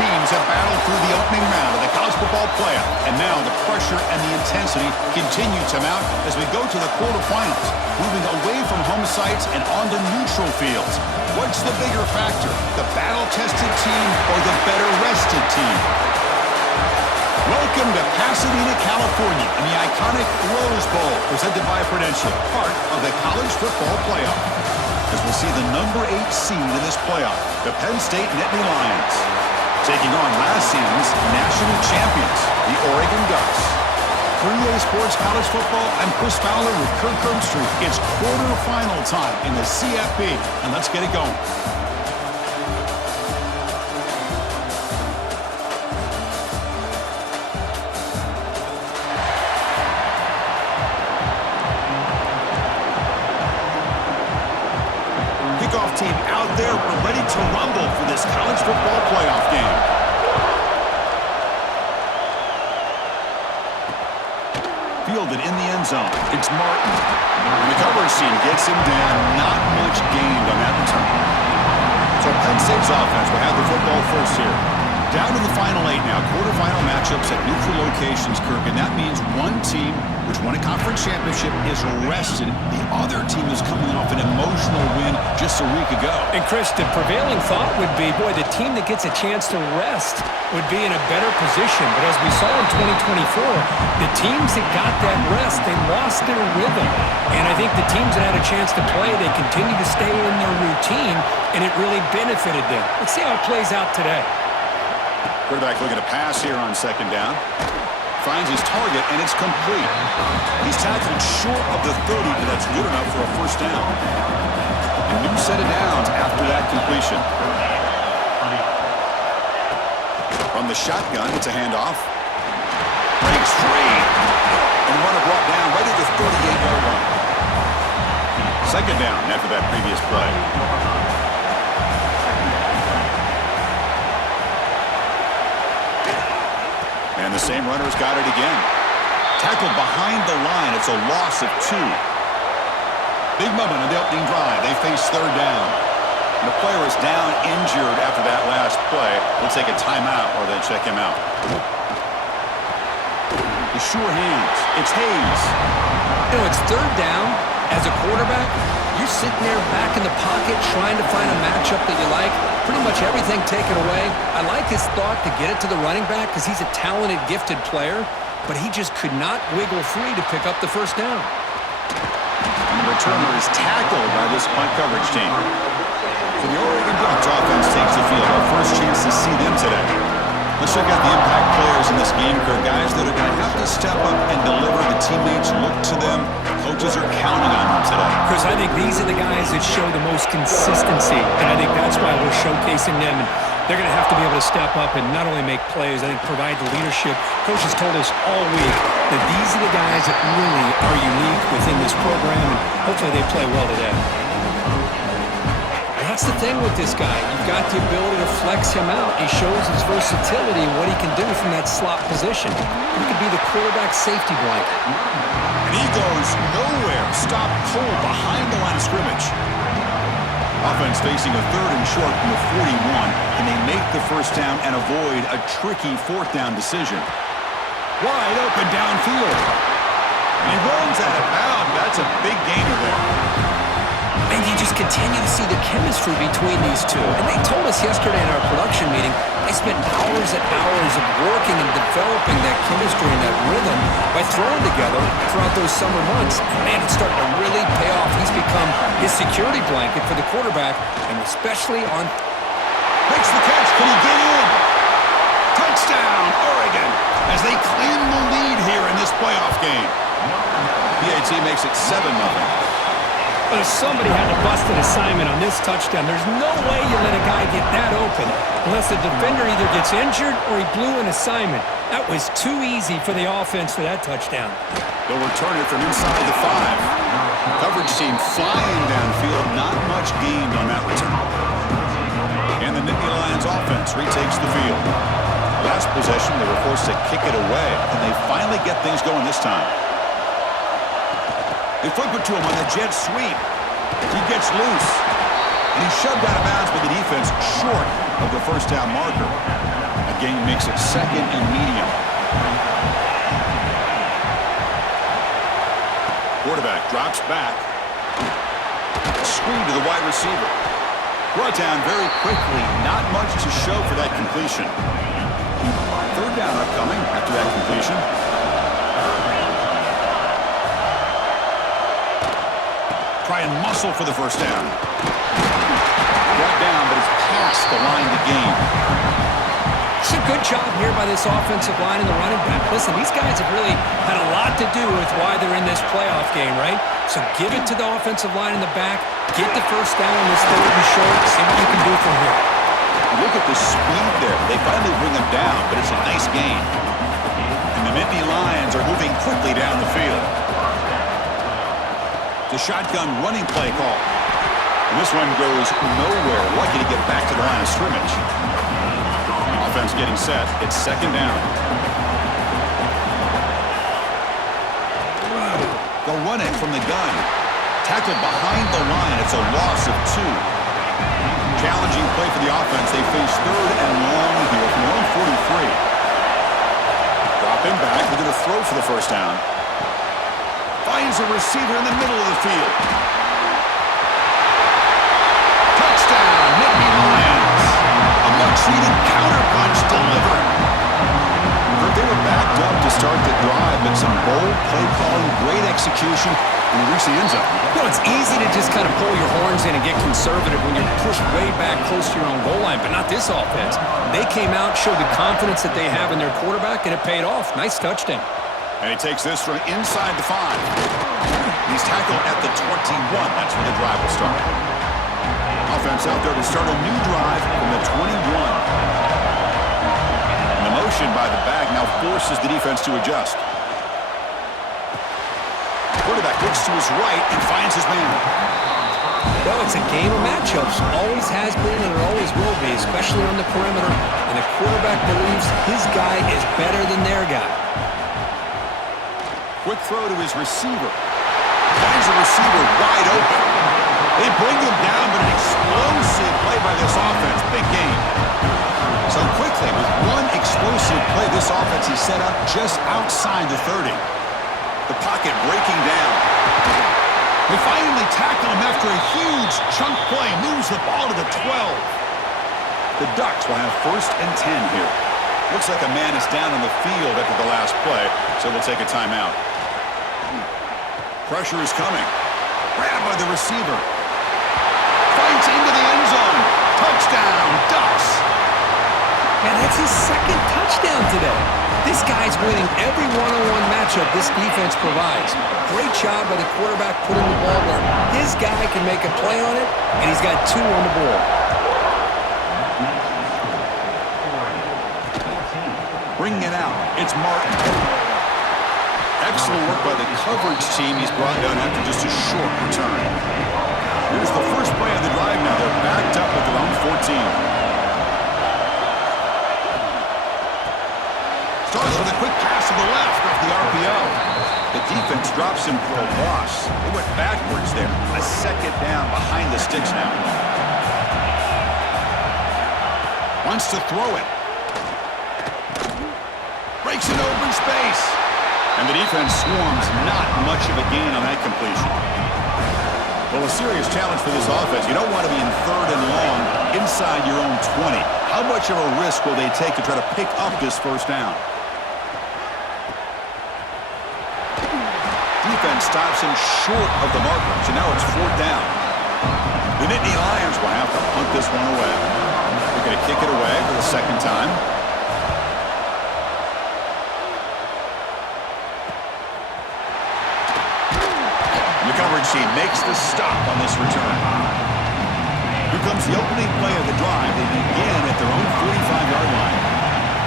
teams have battled through the opening round of the college football playoff, and now the pressure and the intensity continue to mount as we go to the quarterfinals, moving away from home sites and onto neutral fields. What's the bigger factor, the battle-tested team or the better-rested team? Welcome to Pasadena, California, in the iconic Rose Bowl, presented by Prudential, part of the college football playoff. As we'll see the number 8 seed in this playoff, the Penn State Nittany Lions, taking on last season's national champions, the Oregon Ducks. For EA Sports College Football, I'm Chris Fowler with Kirk Herbstreit. It's quarterfinal time in the CFP, and let's get it going. Kickoff team out there, we're ready to rumble for this college football playoff game. Fielded in the end zone. It's Martin. The coverage team gets him down. Not much gained on that return. So Penn State's offense will have the football first here. Down to the final 8 now. Quarterfinal matchups at neutral locations, Kirk. And that means one team, which won a conference championship, is rested. The other team is coming off an emotional win just a week ago. And Chris, the prevailing thought would be, boy, the team that gets a chance to rest would be in a better position. But as we saw in 2024, the teams that got that rest, they lost their rhythm. And I think the teams that had a chance to play, they continue to stay in their routine, and it really benefited them. Let's see how it plays out today. Quarterback looking to pass here on second down. Finds his target, and it's complete. He's tackled short of the 30, but that's good enough for a first down. A new set of downs after that completion. From the shotgun, it's a handoff. Breaks free. And runner brought down right at the 38-yard line. Second down after that previous play. And the same runner's got it again. Tackled behind the line. It's a loss of 2. Big moment on the opening drive. They face third down. And the player is down injured after that last play. We'll take a timeout or then check him out. The sure hands. It's Hayes. You know, it's third down. As a quarterback, you're sitting there back in the pocket trying to find a matchup that you like. Pretty much everything taken away. I like his thought to get it to the running back because he's a talented, gifted player, but he just could not wiggle free to pick up the first down. And the returner is tackled by this punt coverage team. So the Oregon Ducks offense takes the field. Our first chance to see them today. Let's check out the impact players in this game, Kirk. Guys that are going to have to step up and deliver. The teammates look to them. Coaches are counting on them today. Chris, I think these are the guys that show the most consistency, and I think that's why we're showcasing them. And they're going to have to be able to step up and not only make plays, I think provide the leadership. Coaches told us all week that these are the guys that really are unique within this program, and hopefully they play well today. That's the thing with this guy. You've got the ability to flex him out. He shows his versatility and what he can do from that slot position. He could be the quarterback safety blanket. And he goes nowhere. Stop cold behind the line of scrimmage. Offense facing a third and short from the 41. Can they make the first down and avoid a tricky fourth down decision? Wide open downfield. And he runs out of bounds. That's a big gainer there. And you just continue to see the chemistry between these two. And they told us yesterday in our production meeting, they spent hours and hours of working and developing that chemistry and that rhythm by throwing together throughout those summer months. And man, it's starting to really pay off. He's become his security blanket for the quarterback, and especially on... Makes the catch. Can he get in? Touchdown, Oregon, as they claim the lead here in this playoff game. PAT makes it 7-0. But if somebody had to bust an assignment on this touchdown, there's no way you let a guy get that open unless the defender either gets injured or he blew an assignment. That was too easy for the offense for that touchdown. They'll return it from inside the 5. Coverage team flying downfield. Not much gained on that return. And the Nittany Lions offense retakes the field. Last possession, they were forced to kick it away. Can they finally get things going this time? They flip it to him on the jet sweep. He gets loose. And he's shoved out of bounds by the defense short of the first down marker. gain makes it 2nd and medium. Quarterback drops back. Screen to the wide receiver. Brought down very quickly. Not much to show for that completion. 3rd down upcoming after that completion. Try and muscle for the 1st down. Brought down, but it's past the line to gain. It's a good job here by this offensive line and the running back. Listen, these guys have really had a lot to do with why they're in this playoff game, right? So give it to the offensive line in the back, get the 1st down on this 3rd and short, see what you can do from here. Look at the speed there. They finally bring them down, but it's a nice gain. And the Nittany Lions are moving quickly down the field. The shotgun running play call. And this one goes nowhere. Lucky to get back to the line of scrimmage. Offense getting set. It's 2nd down. They'll run it from the gun. Tackled behind the line. It's a loss of 2. Challenging play for the offense. They face 3rd and long here from their own 43. Dropping back. They're going to throw for the 1st down. Finds a receiver in the middle of the field. Touchdown, Nittany Lions. A much-needed counterpunch delivered. They were backed up to start the drive, but some bold play calling, great execution, and they reached the end zone. You know, it's easy to just kind of pull your horns in and get conservative when you're pushed way back close to your own goal line, but not this offense. They came out, showed the confidence that they have in their quarterback, and it paid off. Nice touchdown. And he takes this from inside the 5. He's tackled at the 21. That's where the drive will start. Offense out there to start a new drive from the 21. And the motion by the back now forces the defense to adjust. Quarterback looks to his right and finds his man. Well, it's a game of matchups. Always has been and it always will be, especially on the perimeter. And the quarterback believes his guy is better than their guy. Quick throw to his receiver. Finds a receiver wide open. They bring him down, but an explosive play by this offense. Big game. So quickly, with one explosive play, this offense is set up just outside the 30. The pocket breaking down. They finally tackle him after a huge chunk play. Moves the ball to the 12. The Ducks will have 1st and 10 here. Looks like a man is down on the field after the last play, so we'll take a timeout. Pressure is coming. Grabbed by the receiver. Fights into the end zone. Touchdown, Ducks. Man, that's his 2nd touchdown today. This guy's winning every one-on-one matchup this defense provides. Great job by the quarterback putting the ball where his guy can make a play on it, and he's got 2 on the board. Bringing it out. It's Martin. Excellent work by the coverage team. He's brought down after just a short return. Here's the first play of the drive now. They're backed up at their own 14. Starts with a quick pass to the left off the RPO. The defense drops him for a loss. They went backwards there. A 2nd down behind the sticks now. Wants to throw it. Breaks an open space. And the defense swarms. Not much of a gain on that completion. Well, a serious challenge for this offense. You don't want to be in 3rd and long inside your own 20. How much of a risk will they take to try to pick up this 1st down? Defense stops him short of the marker. So now it's 4th down. The Nittany Lions will have to punt this one away. They're going to kick it away for the 2nd time. The coverage team makes the stop on this return. Here comes the opening play of the drive. They begin at their own 45-yard line.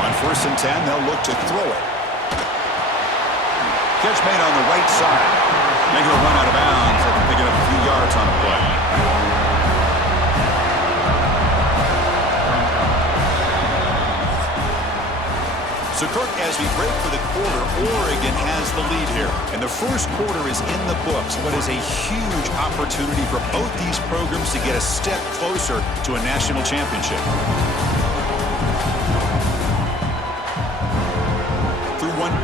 On 1st and 10, they'll look to throw it. Catch made on the right side. Making a run out of bounds after picking up a few yards on a play. So, Kirk, as we break for the quarter, Oregon has the lead here. And the first quarter is in the books. What is a huge opportunity for both these programs to get a step closer to a national championship.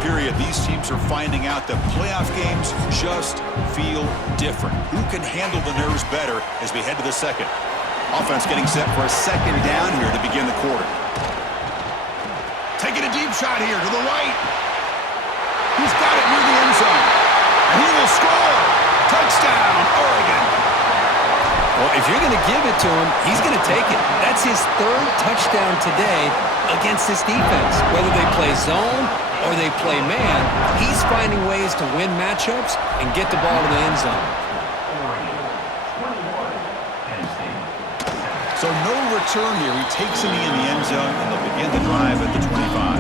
period, these teams are finding out that playoff games just feel different. Who can handle the nerves better as we head to the second? Offense getting set for a second down here to begin the quarter. Taking a deep shot here to the right. He's got it near the end zone. And he will score. Touchdown, Oregon. Well, if you're going to give it to him, he's going to take it. That's his third touchdown today against this defense. Whether they play zone or they play man, he's finding ways to win matchups and get the ball to the end zone. So no return here. He takes him in the end zone, and they'll begin the drive at the 25.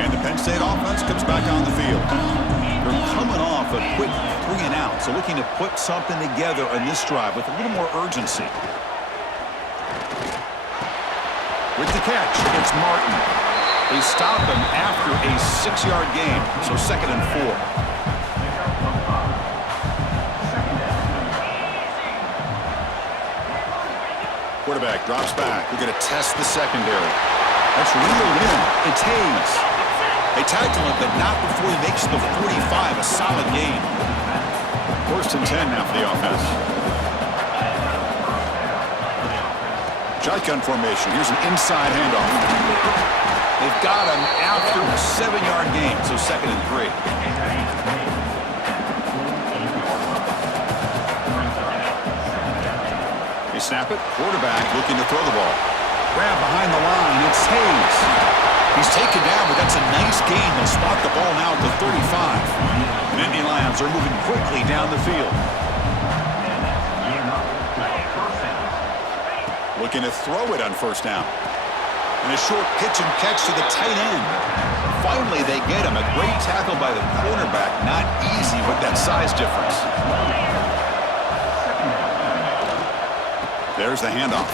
And the Penn State offense comes back on the field. They're coming off a quick 3-and-out, so looking to put something together on this drive with a little more urgency. With the catch, it's Martin. They stop him after a 6-yard gain, so 2nd and 4. Quarterback drops back. We're going to test the secondary. That's reeled in. It's Hayes. They tackle him, but not before he makes the 45. A solid gain. 1st and 10 now for the offense. Shotgun formation. Here's an inside handoff. They've got him after a 7-yard gain, so 2nd and 3. They snap it. Quarterback looking to throw the ball. Grab behind the line. It's Hayes. He's taken down, but that's a nice gain. They'll spot the ball now at the 35. And Indy Lions are moving quickly down the field. Looking to throw it on 1st down. And a short pitch and catch to the tight end. Finally, they get him. A great tackle by the cornerback. Not easy with that size difference. There's the handoff.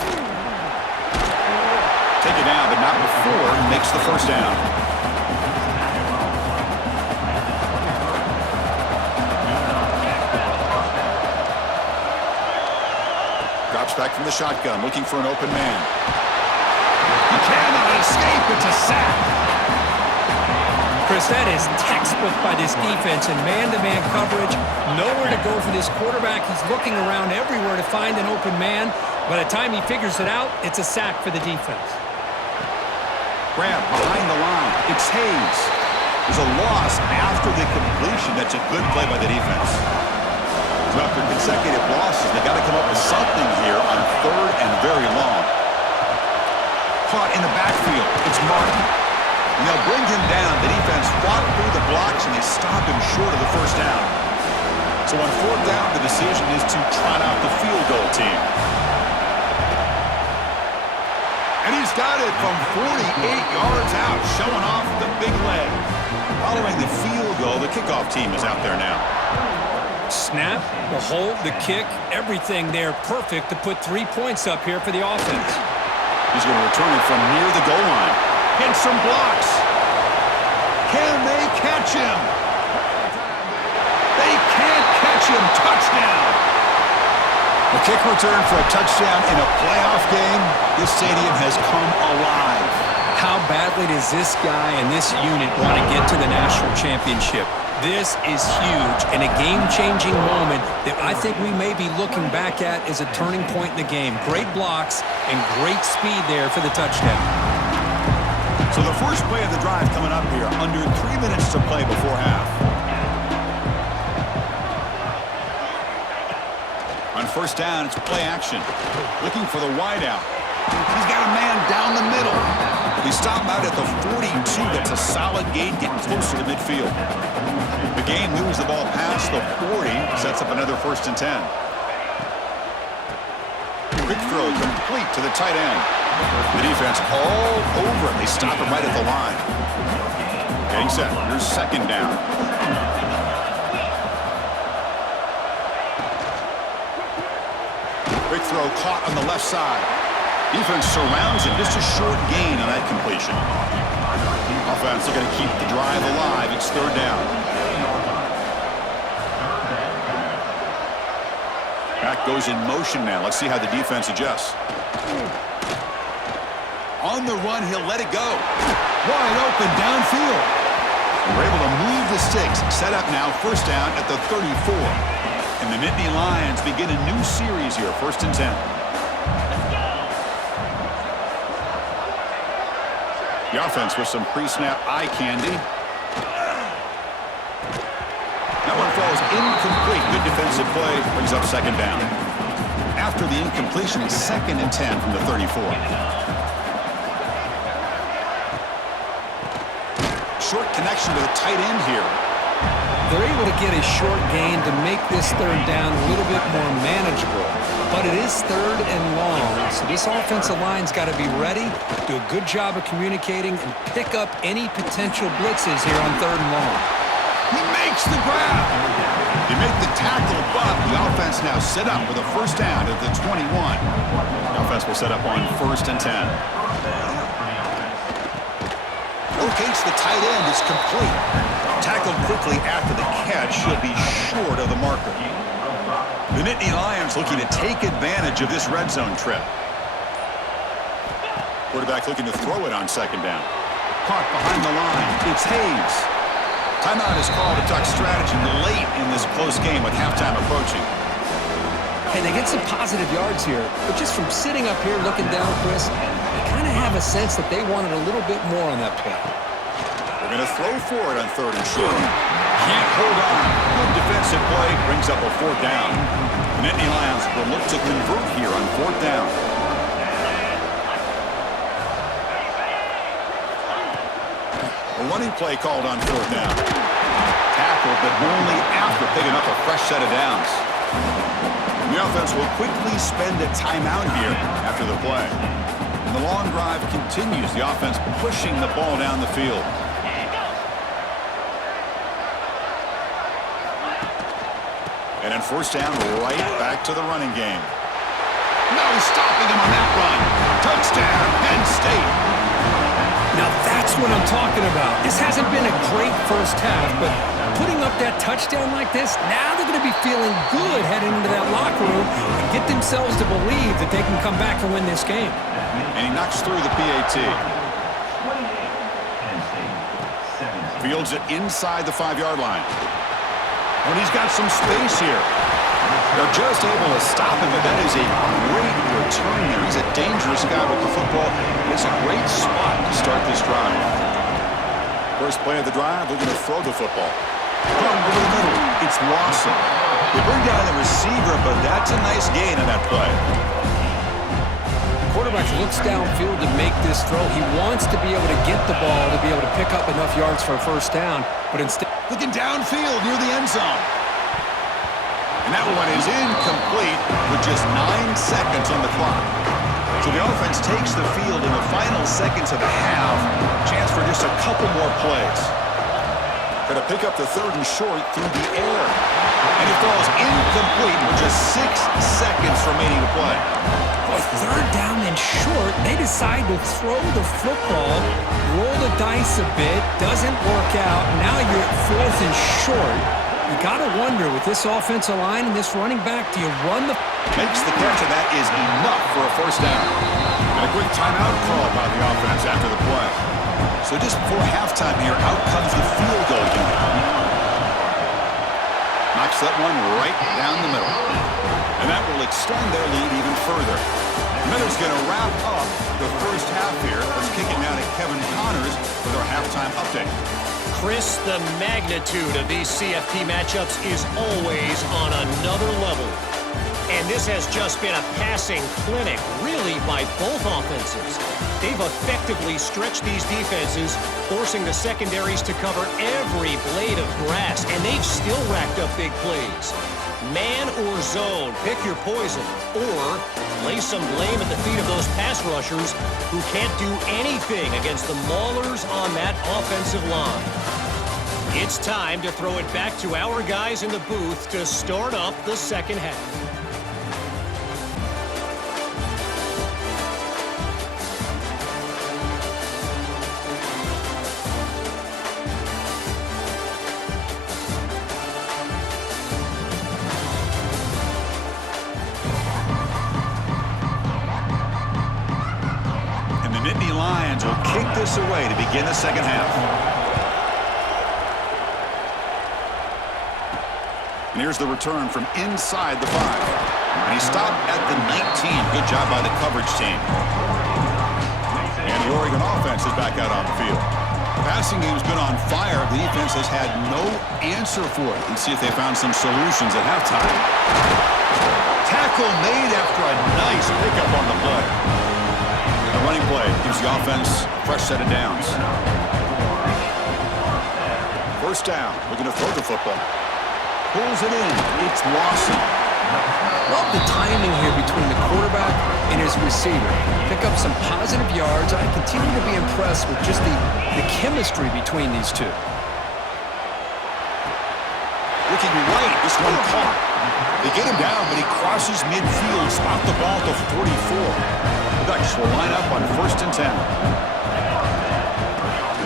Take it down, but not before he makes the 1st down. Drops back from the shotgun, looking for an open man. He cannot escape. It's a sack. Chris, that is textbook by this defense in man-to-man coverage. Nowhere to go for this quarterback. He's looking around everywhere to find an open man. By the time he figures it out, it's a sack for the defense. Grab behind the line. It's Hayes. There's a loss after the completion. That's a good play by the defense. So after consecutive losses, they got to come up with something here on 3rd and very long. Caught in the backfield. It's Martin. And they'll bring him down. The defense fought through the blocks, and they stop him short of the 1st down. So on 4th down, the decision is to trot out the field goal team. And he's got it from 48 yards out, showing off the big leg. Following the field goal, the kickoff team is out there now. Snap, the hold, the kick, everything there perfect to put 3 points up here for the offense. He's going to return it from near the goal line. Hit some blocks. Can they catch him? They can't catch him. Touchdown. A kick return for a touchdown in a playoff game. This stadium has come alive. How badly does this guy and this unit want to get to the national championship? This is huge and a game-changing moment that I think we may be looking back at as a turning point in the game. Great blocks and great speed there for the touchdown. So the first play of the drive coming up here, under 3 minutes to play before half. On 1st down, it's play action. Looking for the wideout. He's got a man down the middle. He stopped out at the 42. That's a solid gain, getting closer to midfield. The game moves the ball past the 40, sets up another 1st and 10. Quick throw complete to the tight end. The defense all over it. They stop him right at the line. Getting set. Here's 2nd down. Quick throw caught on the left side. Defense surrounds him. Just a short gain on that completion. Offense looking to keep the drive alive. It's 3rd down. Back goes in motion now. Let's see how the defense adjusts. On the run, he'll let it go. Wide open downfield. We're able to move the sticks. Set up now, first down at the 34. And the Nittany Lions begin a new series here, 1st and 10. The offense with some pre-snap eye candy. That one falls incomplete. Good defensive play. Brings up 2nd down. After the incompletion, it's 2nd and 10 from the 34. Short connection to the tight end here. They're able to get a short gain to make this 3rd down a little bit more manageable. But it is 3rd and long, so this offensive line's got to be ready, do a good job of communicating, and pick up any potential blitzes here on 3rd and long. He makes the grab. They make the tackle, but the offense now set up with a first down at the 21. The offense will set up on 1st and 10. Locates the tight end. It's complete. Tackled quickly after the catch. He'll be short of the marker. The Nittany Lions looking to take advantage of this red zone trip. Quarterback looking to throw it on 2nd down. Caught behind the line. It's Hayes. Timeout is called to talk strategy late in this close game with halftime approaching. Hey, they get some positive yards here, but just from sitting up here looking down, Chris, I kind of have a sense that they wanted a little bit more on that play. They're going to throw for it on 3rd and short. Can't hold on. Good defensive play brings up a 4th down. The Nittany Lions will look to convert here on 4th down. A running play called on 4th down. Tackled, but only after picking up a fresh set of downs. The offense will quickly spend a timeout here after the play. And the long drive continues. The offense pushing the ball down the field. And in 1st down, right back to the running game. No stopping him on that run. Touchdown, Penn State. Now that's what I'm talking about. This hasn't been a great first half, but putting up that touchdown like this, now they're going to be feeling good heading into that locker room and get themselves to believe that they can come back and win this game. And he knocks through the PAT. Fields it inside the 5-yard line. And he's got some space here. They're just able to stop him, but that is a great return there. He's a dangerous guy with the football. It's a great spot to start this drive. First play of the drive, looking to throw the football. Over the middle, it's Lawson. They bring down the receiver, but that's a nice gain on that play. Quarterback looks downfield to make this throw. He wants to be able to get the ball to be able to pick up enough yards for a first down, but instead... Looking downfield near the end zone. And that one is incomplete with just 9 seconds on the clock. So the offense takes the field in the final seconds of the half. Chance for just a couple more plays. Going to pick up the 3rd and short through the air. And it falls incomplete with just 6 seconds remaining to play. With 3rd down and short, they decide to throw the football, roll the dice a bit, doesn't work out. Now you're at 4th and short. You got to wonder, with this offensive line and this running back, do you run the... Makes the catch, and that is enough for a first down. And a quick timeout call by the offense after the play. So just before halftime here, out comes the field goal unit. Knocks that one right down the middle. And that will extend their lead even further. Miller's going to wrap up the first half here. Let's kick it now to Kevin Connors with our halftime update. Chris, the magnitude of these CFP matchups is always on another level. And this has just been a passing clinic, really, by both offenses. They've effectively stretched these defenses, forcing the secondaries to cover every blade of grass, and they've still racked up big plays. Man or zone, pick your poison, or lay some blame at the feet of those pass rushers who can't do anything against the maulers on that offensive line. It's time to throw it back to our guys in the booth to start up the second half. And the Nittany Lions will kick this away to begin the second half. And here's the return from inside the 5. And he stopped at the 19. Good job by the coverage team. And the Oregon offense is back out on the field. The passing game's been on fire. The defense has had no answer for it. Let's see if they found some solutions at halftime. Tackle made after a nice pickup on the play. The running play gives the offense a fresh set of downs. First down, looking to throw the football. Pulls it in. It's Lawson. Love the timing here between the quarterback and his receiver. Pick up some positive yards. I continue to be impressed with just the chemistry between these two. Looking right, this one caught. They get him down, but he crosses midfield, spot the ball to 44. The Ducks will line up on 1st and 10.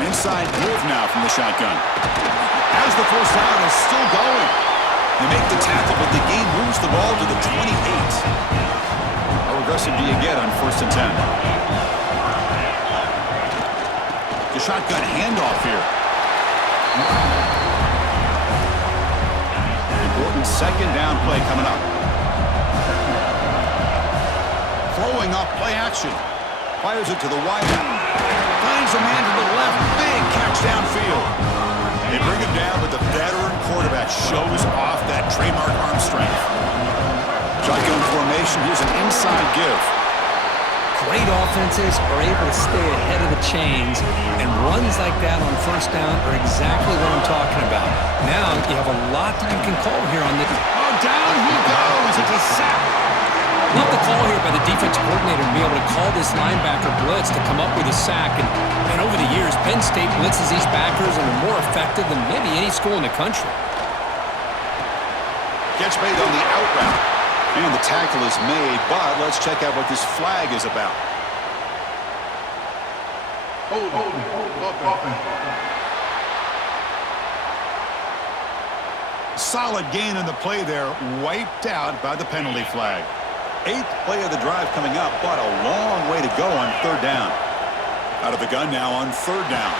An inside move now from the shotgun. As the first down is still going. They make the tackle, but the game moves the ball to the 28. How aggressive do you get on 1st and 10? The shotgun handoff here. Important second down play coming up. Throwing off play action. Fires it to the wide out. Finds a man to the left. Big catch downfield. They bring him down, but the veteran quarterback shows off that trademark arm strength. Shotgun formation. Here's an inside give. Great offenses are able to stay ahead of the chains, and runs like that on 1st down are exactly what I'm talking about. Now you have a lot that you can call here on the... Oh, down he goes. It's a sack. Love the call here by the defensive coordinator to be able to call this linebacker blitz to come up with a sack. And over the years, Penn State blitzes these backers and are more effective than maybe any school in the country. Catch made on the out route. And the tackle is made, but let's check out what this flag is about. Solid gain in the play there, wiped out by the penalty flag. 8th play of the drive coming up, but a long way to go on 3rd down. Out of the gun now on 3rd down.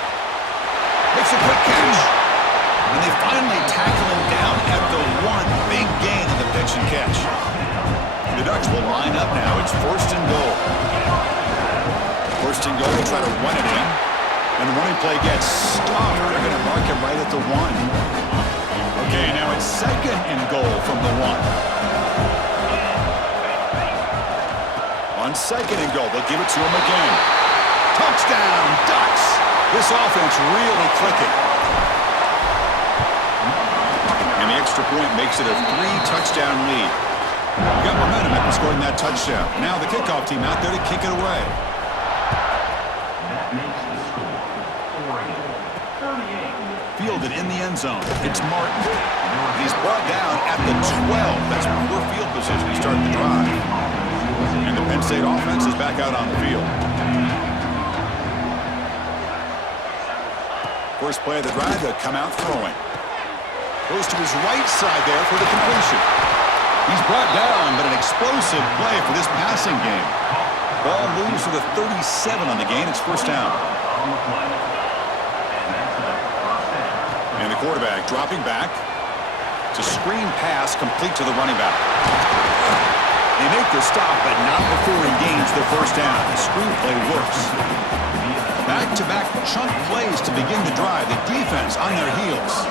Makes a quick catch. And they finally tackle him down at the 1. Big gain in the pitch and catch. The Ducks will line up now. It's 1st and goal. 1st and goal. They try to run it in. And the running play gets stopped. They're going to mark him right at the 1. Okay, now it's 2nd and goal from the 1. On 2nd and goal, they'll give it to him again. Touchdown, Ducks! This offense really clicking. And the extra point makes it a 3-touchdown lead. We got momentum after scoring that touchdown. Now the kickoff team out there to kick it away. Fielded in the end zone. It's Martin. He's brought down at the 12. That's poor field position to start the drive. And the Penn State offense is back out on the field. First play of the drive, they'll come out throwing. Goes to his right side there for the completion. He's brought down, but an explosive play for this passing game. Ball moves to the 37 on the gain. It's 1st down. And the quarterback dropping back. It's a screen pass complete to the running back. They make the stop, but not before he gains the 1st down. The screenplay works. Back-to-back chunk plays to begin the drive. The defense on their heels.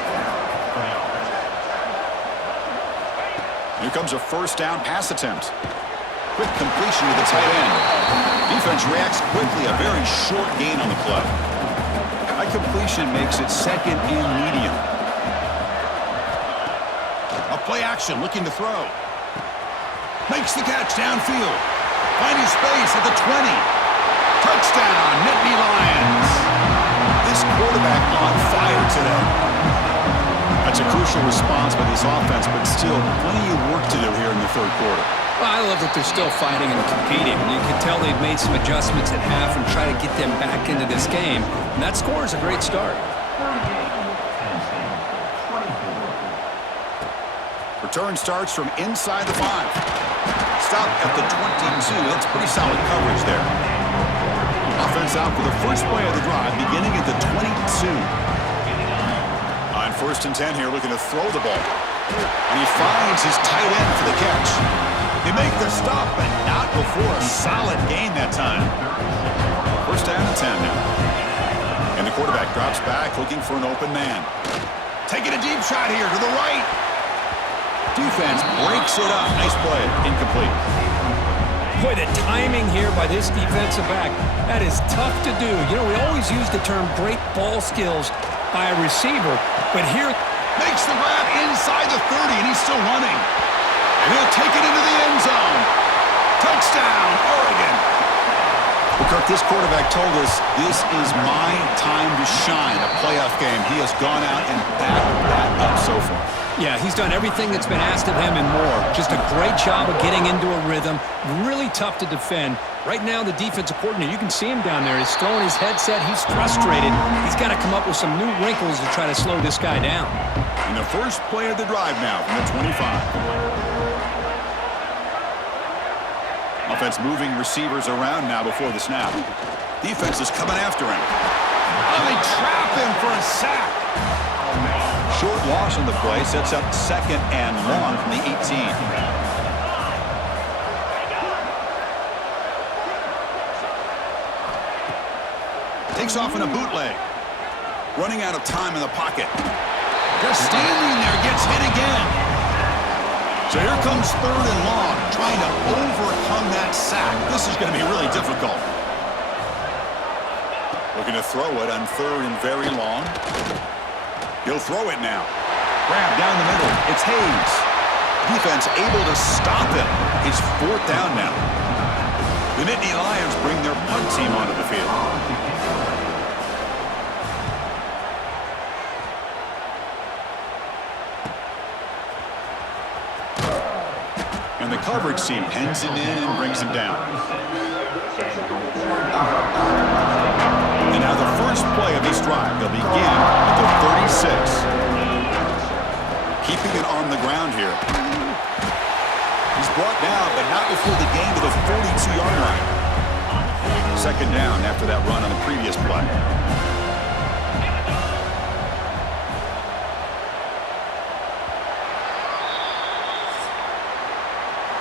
Here comes a 1st down pass attempt. Quick completion to the tight end. Defense reacts quickly. A very short gain on the play. That completion makes it 2nd and medium. A play action looking to throw. Makes the catch downfield. Finding space at the 20. Touchdown, Nittany Lions. This quarterback on fire today. That's a crucial response by this offense, but still plenty of work to do here in the 3rd quarter. Well, I love that they're still fighting and competing. You can tell they've made some adjustments at half and try to get them back into this game. And that score is a great start. Return starts from inside the 5. Stop at the 22. That's pretty solid coverage there. Offense out for the first play of the drive, beginning at the 22. On 1st and 10 here, looking to throw the ball. And he finds his tight end for the catch. They make the stop, but not before a solid gain that time. First down and 10 now. And the quarterback drops back, looking for an open man. Taking a deep shot here to the right. Defense breaks it up. Nice play. Incomplete. Boy, the timing here by this defensive back, that is tough to do. You know, we always use the term great ball skills by a receiver, but here makes the grab inside the 30, and he's still running. And he'll take it into the end zone. Touchdown, Oregon. Well, Kirk, this quarterback told us this is my time to shine, a playoff game. He has gone out and backed that up so far. Yeah, he's done everything that's been asked of him and more. Just a great job of getting into a rhythm. Really tough to defend. Right now, the defensive coordinator, you can see him down there. He's throwing his headset. He's frustrated. He's got to come up with some new wrinkles to try to slow this guy down. And the first play of the drive now from the 25. Offense moving receivers around now before the snap. Defense is coming after him. Oh, they trap him for a sack. Short loss on the play sets up second and long from the 18. Takes off in a bootleg. Running out of time in the pocket. Just standing there, gets hit again. So here comes third and long, trying to overcome that sack. This is going to be really difficult. Looking to throw it on third and very long. He'll throw it now. Grab down the middle. It's Hayes. Defense able to stop him. It's fourth down now. The Nittany Lions bring their punt team onto the field. And the coverage team pens him in and brings him down. And now the first play of this drive, they'll begin at the 36. Keeping it on the ground here. He's brought down, but not before the gain to the 42-yard line. Second down after that run on the previous play.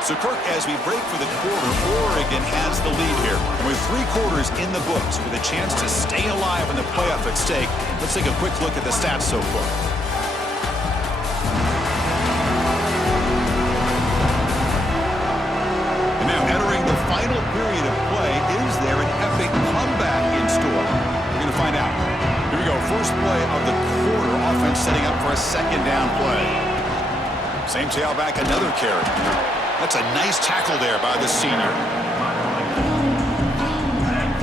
So, Kirk, as we break for the quarter, Oregon has the lead here. And with 3 quarters in the books, with a chance to stay alive in the playoff at stake, let's take a quick look at the stats so far. And now, entering the final period of play, is there an epic comeback in store? We're going to find out. Here we go, first play of the quarter, offense setting up for a second down play. Same tailback, another carry. That's a nice tackle there by the senior.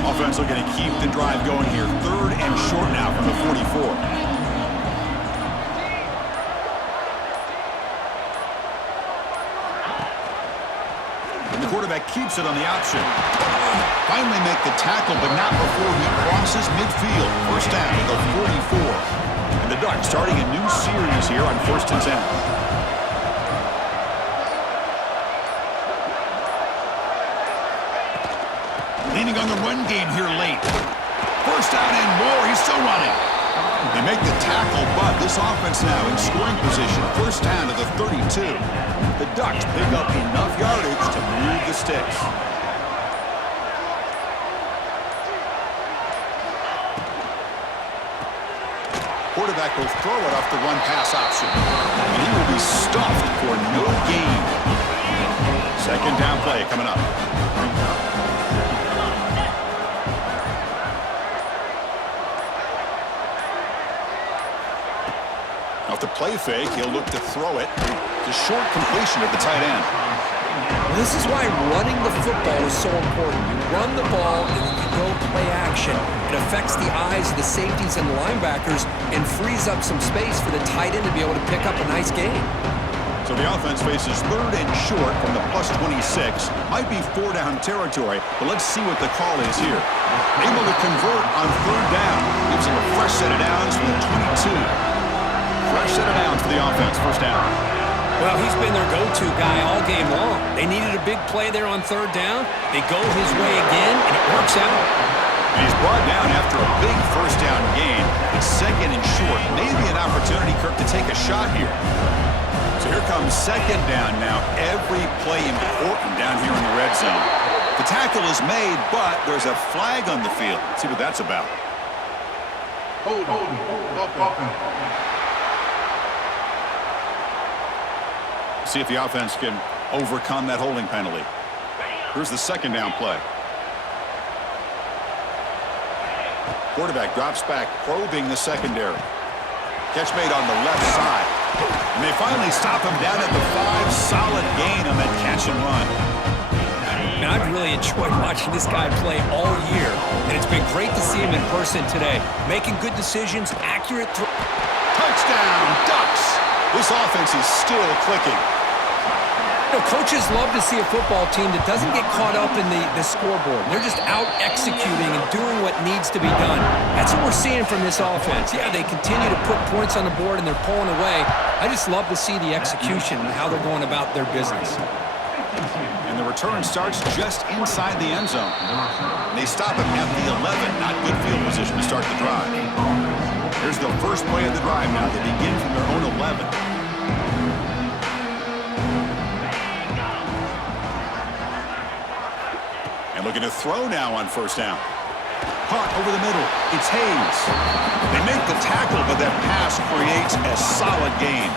Offense looking to keep the drive going here. Third and short now from the 44. And the quarterback keeps it on the option. Finally make the tackle, but not before he crosses midfield. First down at the 44. And the Ducks starting a new series here on 1st and 10. Leaning on the run game here late. First down and more. He's still running. They make the tackle, but this offense now in scoring position. First down to the 32. The Ducks pick up enough yardage to move the sticks. Quarterback will throw it off the run-pass option. And he will be stuffed for no gain. Second down play coming up. Off the play fake, he'll look to throw it. The short completion of the tight end. Well, this is why running the football is so important. You run the ball and then you go play action. It affects the eyes of the safeties and the linebackers and frees up some space for the tight end to be able to pick up a nice gain. So the offense faces third and short from the plus 26. Might be 4-down territory, but let's see what the call is here. Able to convert on third down. Gives him a fresh set of downs from the 22. Fresh set of downs for the offense, first down. Well, he's been their go-to guy all game long. They needed a big play there on third down. They go his way again, and it works out. And he's brought down after a big first down gain. It's second and short. Maybe an opportunity, Kirk, to take a shot here. So here comes second down now. Every play important down here in the red zone. The tackle is made, but there's a flag on the field. Let's see what that's about. See if the offense can overcome that holding penalty. Here's the second down play. Quarterback drops back, probing the secondary. Catch made on the left side. And they finally stop him down at the 5. Solid gain on that catch and run. And I've really enjoyed watching this guy play all year, and it's been great to see him in person today. Making good decisions, accurate throw. Touchdown, Ducks! This offense is still clicking. You know, coaches love to see a football team that doesn't get caught up in the scoreboard. They're just out executing and doing what needs to be done. That's what we're seeing from this offense. Yeah, they continue to put points on the board and they're pulling away. I just love to see the execution and how they're going about their business. And the return starts just inside the end zone. And they stop him at the 11. Not good field position to start the drive. Here's the first play of the drive now. They begin from their own 11. And looking to throw now on first down. Caught over the middle. It's Hayes. They make the tackle, but that pass creates a solid gain.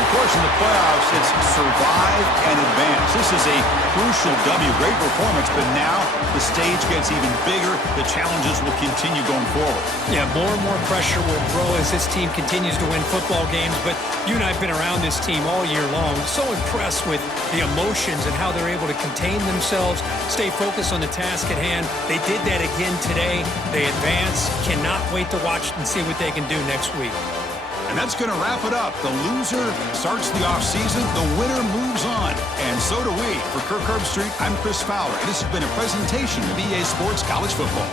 Of course, in the playoffs, it's survive and advance. This is a crucial W. Great performance, but now the stage gets even bigger. The challenges will continue going forward. Yeah, more and more pressure will grow as this team continues to win football games, but you and I have been around this team all year long. So impressed with the emotions and how they're able to contain themselves, stay focused on the task at hand. They did that again today. They advance. Cannot wait to watch and see what they can do next week. And that's going to wrap it up. The loser starts the offseason. The winner moves on. And so do we. For Kirk Herbstreit, I'm Chris Fowler. And this has been a presentation of EA Sports College Football.